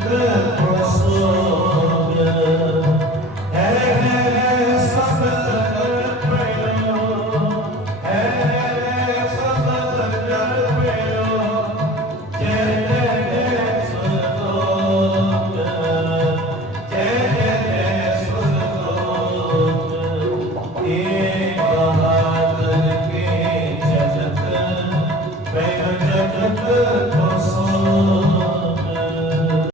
Good.